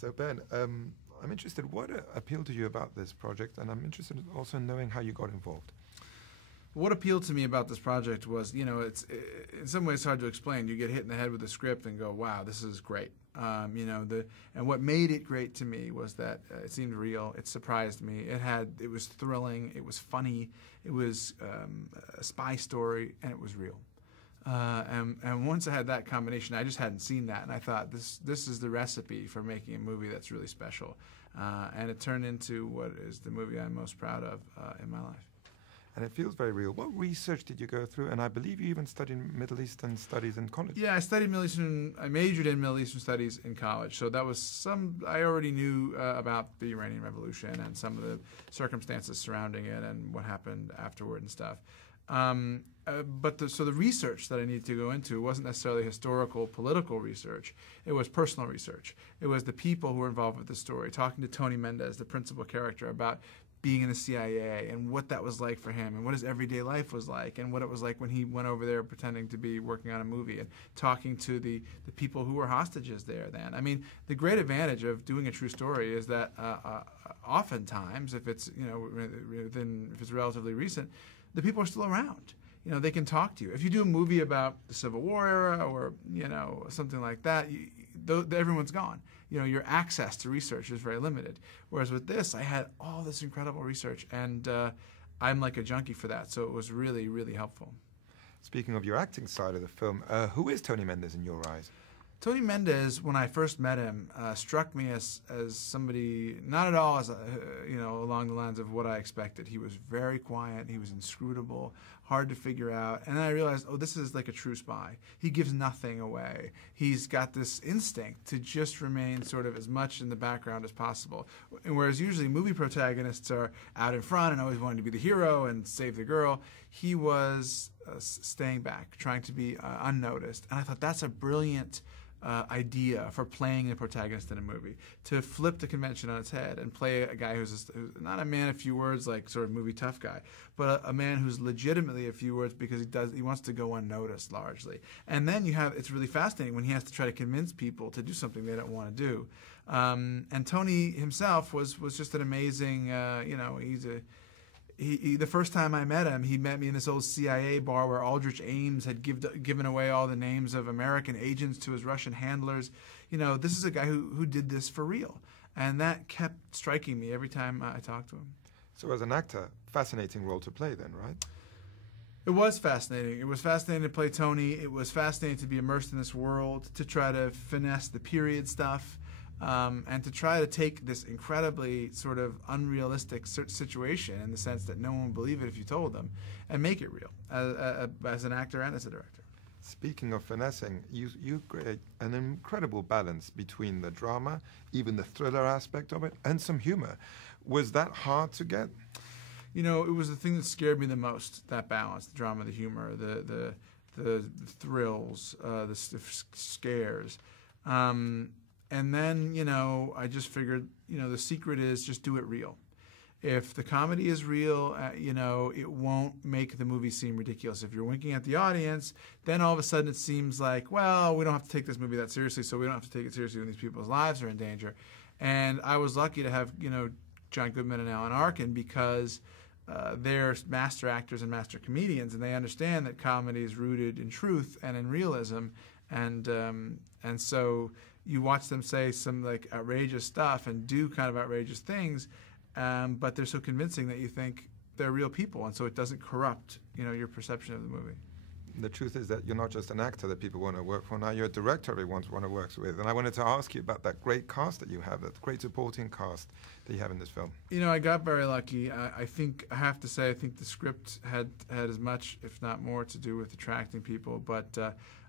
So Ben, I'm interested, what appealed to you about this project? And I'm interested also in knowing how you got involved. What appealed to me about this project was, it's in some ways hard to explain. You get hit in the head with a script and go, wow, this is great. And what made it great to me was that it seemed real. It surprised me. It was thrilling. It was funny. It was a spy story, and it was real. And once I had that combination, I just hadn't seen that, and I thought this is the recipe for making a movie that's really special. And it turned into what is the movie I'm most proud of in my life. And it feels very real. What research did you go through? And I believe you even studied Middle Eastern studies in college. Yeah, I majored in Middle Eastern studies in college. So that was I already knew about the Iranian Revolution and some of the circumstances surrounding it and what happened afterward and stuff. So the research that I needed to go into wasn't necessarily historical, political research. It was personal research. It was the people who were involved with the story, talking to Tony Mendez, the principal character, about being in the CIA and what that was like for him and what his everyday life was like and what it was like when he went over there pretending to be working on a movie and talking to the people who were hostages there then. I mean, the great advantage of doing a true story is that oftentimes, if it's if it's relatively recent, the people are still around. They can talk to you. If you do a movie about the Civil War era or something like that, everyone's gone. Your access to research is very limited. Whereas with this, I had all this incredible research, and I'm like a junkie for that. So it was really, really helpful. Speaking of your acting side of the film, who is Tony Mendez in your eyes? Tony Mendez, when I first met him, struck me as somebody not at all as along the lines of what I expected. He was very quiet. He was inscrutable, hard to figure out. And then I realized, this is like a true spy. He gives nothing away. He's got this instinct to just remain sort of as much in the background as possible. And whereas usually movie protagonists are out in front and always wanting to be the hero and save the girl, he was staying back, trying to be unnoticed. And I thought that's a brilliant idea for playing a protagonist in a movie, to flip the convention on its head and play a guy who's not a man of few words like sort of movie tough guy, but a man who's legitimately a few words because he wants to go unnoticed largely. And then it's really fascinating when he has to try to convince people to do something they don't want to do. And Tony himself was just an amazing, the first time I met him, he met me in this old CIA bar where Aldrich Ames had given away all the names of American agents to his Russian handlers. This is a guy who did this for real. And that kept striking me every time I talked to him. So as an actor, fascinating role to play then, right? It was fascinating. It was fascinating to play Tony. It was fascinating to be immersed in this world, to try to finesse the period stuff. And to try to take this incredibly sort of unrealistic situation in the sense that no one would believe it if you told them, and make it real as an actor and as a director. Speaking of finessing, you create an incredible balance between the drama, even the thriller aspect of it, and some humor. Was that hard to get? It was the thing that scared me the most, that balance, the drama, the humor, the thrills, the scares. And then, I just figured, the secret is just do it real. If the comedy is real, it won't make the movie seem ridiculous. If you're winking at the audience, then all of a sudden it seems like, well, we don't have to take this movie that seriously, so we don't have to take it seriously when these people's lives are in danger. And I was lucky to have, John Goodman and Alan Arkin, because they're master actors and master comedians, and they understand that comedy is rooted in truth and in realism. And so you watch them say some like outrageous stuff and do kind of outrageous things, but they're so convincing that you think they're real people, and so it doesn't corrupt, your perception of the movie. The truth is that you're not just an actor that people want to work for. Now you're a director everyone wants to work with. And I wanted to ask you about that great cast that you have, that great supporting cast that you have in this film. I got very lucky. I think I have to say, I think the script had as much, if not more, to do with attracting people. But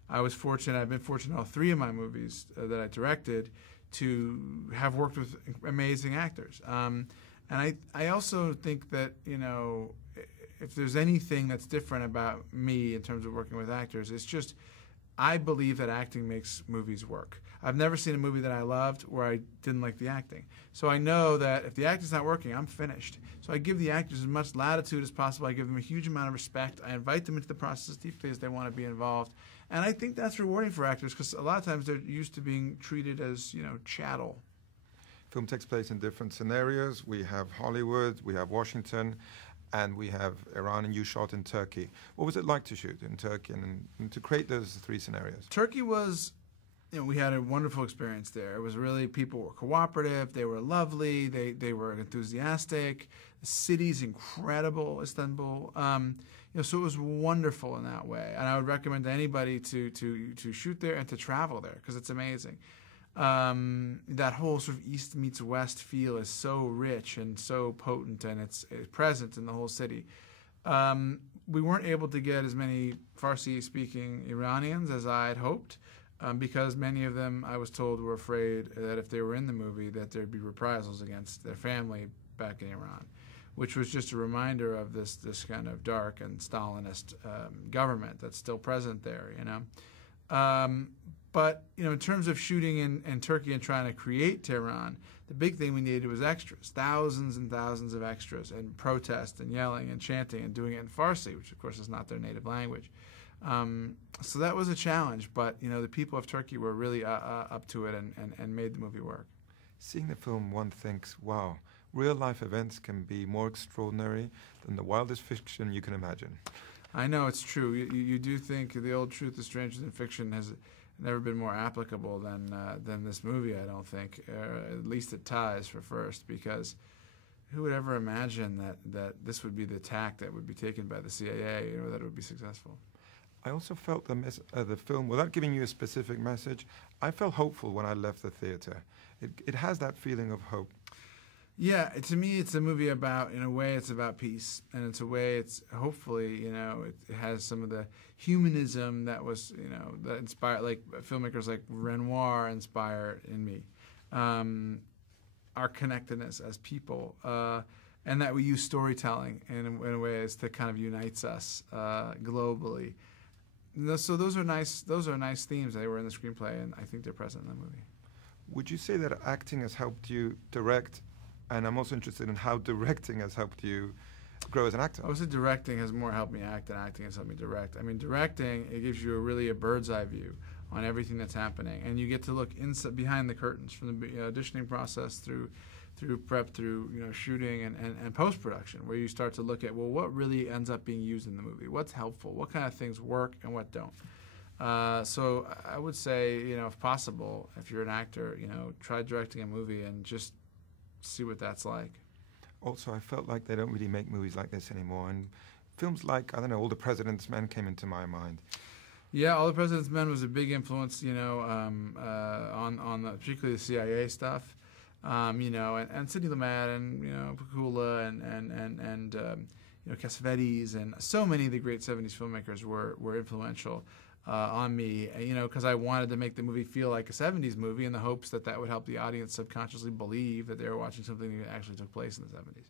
I was fortunate. I've been fortunate in all three of my movies that I directed to have worked with amazing actors. And I also think that, if there's anything that's different about me in terms of working with actors, it's just I believe that acting makes movies work. I've never seen a movie that I loved where I didn't like the acting. So I know that if the acting's not working, I'm finished. So I give the actors as much latitude as possible. I give them a huge amount of respect. I invite them into the process as deeply as they want to be involved. And I think that's rewarding for actors, because a lot of times they're used to being treated as, chattel. Film takes place in different scenarios. We have Hollywood, we have Washington, and we have Iran, and you shot in Turkey. What was it like to shoot in Turkey and to create those three scenarios? Turkey was, we had a wonderful experience there. It was really, people were cooperative, they were lovely, they were enthusiastic. The city's incredible, Istanbul. So it was wonderful in that way. And I would recommend to anybody to shoot there and to travel there, because it's amazing. That whole sort of East meets West feel is so rich and so potent, and it's present in the whole city. We weren't able to get as many Farsi-speaking Iranians as I had hoped, because many of them, I was told, were afraid that if they were in the movie that there'd be reprisals against their family back in Iran, which was just a reminder of this kind of dark and Stalinist government that's still present there, But, in terms of shooting in Turkey and trying to create Tehran, the big thing we needed was extras, thousands and thousands of extras, and protest and yelling and chanting and doing it in Farsi, which, of course, is not their native language. So that was a challenge, but, the people of Turkey were really up to it and made the movie work. Seeing the film, one thinks, wow, real-life events can be more extraordinary than the wildest fiction you can imagine. I know, it's true. You do think the old truth is stranger than fiction has never been more applicable than this movie, I don't think. At least it ties for first, because who would ever imagine that this would be the tack that would be taken by the CIA, that it would be successful? I also felt the film, without giving you a specific message, I felt hopeful when I left the theater. It has that feeling of hope. Yeah, to me, it's a movie about, in a way, it's about peace, and it's a way, it's hopefully, it has some of the humanism that was, that inspired, like filmmakers like Renoir inspire in me, our connectedness as people, and that we use storytelling in a way as to kind of unites us globally. So those are nice themes. They were in the screenplay, and I think they're present in the movie. Would you say that acting has helped you direct? And I'm also interested in how directing has helped you grow as an actor. I would say directing has more helped me act than acting has helped me direct. I mean, directing, it gives you really a bird's eye view on everything that's happening, and you get to look behind the curtains from the auditioning process through prep, through shooting and post-production, where you start to look at, well, what really ends up being used in the movie? What's helpful? What kind of things work and what don't? So I would say, if possible, if you're an actor, try directing a movie and just see what that's like. Also, I felt like they don't really make movies like this anymore, and films like, All the President's Men came into my mind. Yeah, All the President's Men was a big influence, on particularly the CIA stuff, and Sidney Lumet and Pakula and Cassavetes, and so many of the great 70s filmmakers were influential on me, because I wanted to make the movie feel like a 70s movie in the hopes that would help the audience subconsciously believe that they were watching something that actually took place in the 70s.